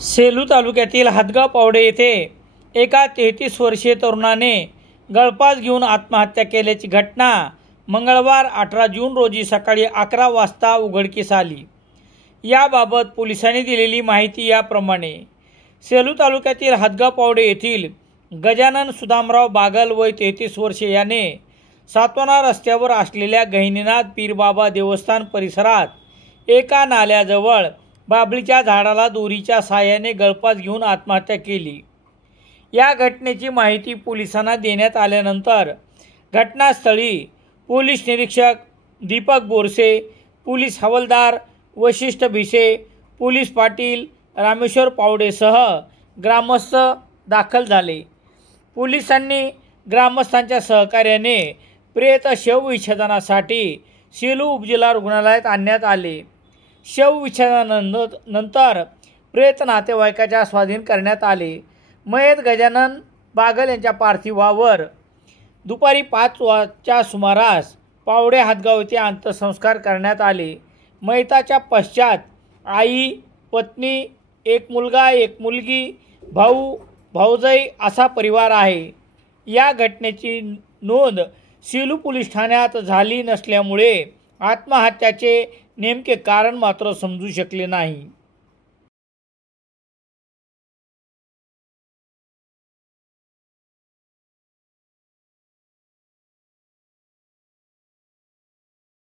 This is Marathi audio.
सेलू तालुक्यातील हदगाव पावडे येथे एका 33 वर्षीय तरुणाने गळफास घेऊन आत्महत्या केल्याची घटना मंगळवार 18 जून रोजी सकाळी 11 वाजता उघडकीस आली। याबाबत पोलिसांनी दिलेली माहिती याप्रमाणे। सेलू तालुक्यातील हदगाव पावडे येथील गजानन सुदामराव बागल वय 33 वर्षे याने सातवाना रस्त्यावर असलेल्या गहिनीनाथ पीरबाबा देवस्थान परिसरात एका नाल्याजवळ बाभळीच्या झाडाला दोरीच्या साहाय्याने गळफास घेऊन आत्महत्या केली। या घटनेची माहिती पोलिसांना देण्यात आल्यानंतर घटनास्थळी पोलीस निरीक्षक दीपक बोरसे, पोलीस हवालदार वशिष्ठ भिसे, पोलीस पाटील रामेश्वर पावडेसह ग्रामस्थ दाखल झाले। पोलिसांनी ग्रामस्थांच्या सहकार्याने प्रेत शवविच्छेदनासाठी सेलू उपजिल्हा रुग्णालयात आणण्यात आले। शवविच्छेदनानंतर प्रेत नातेवाईकाच्या स्वाधीन करण्यात आले। मयत गजानन बागल यांच्या पार्थिवावर दुपारी 5 वाजच्या सुमारास पावडे हदगाव येथे अंत्यसंस्कार करण्यात आले। मयताच्या पश्चात आई, पत्नी, एक मुलगा, एक मुलगी, भाऊ, भाऊजाई असा परिवार आहे। या घटनेची नोंद सेलू पोलीस ठाण्यात झाली नसल्यामुळे आत्महत्येचे नेमके कारण मात्र समजू शकले नाही।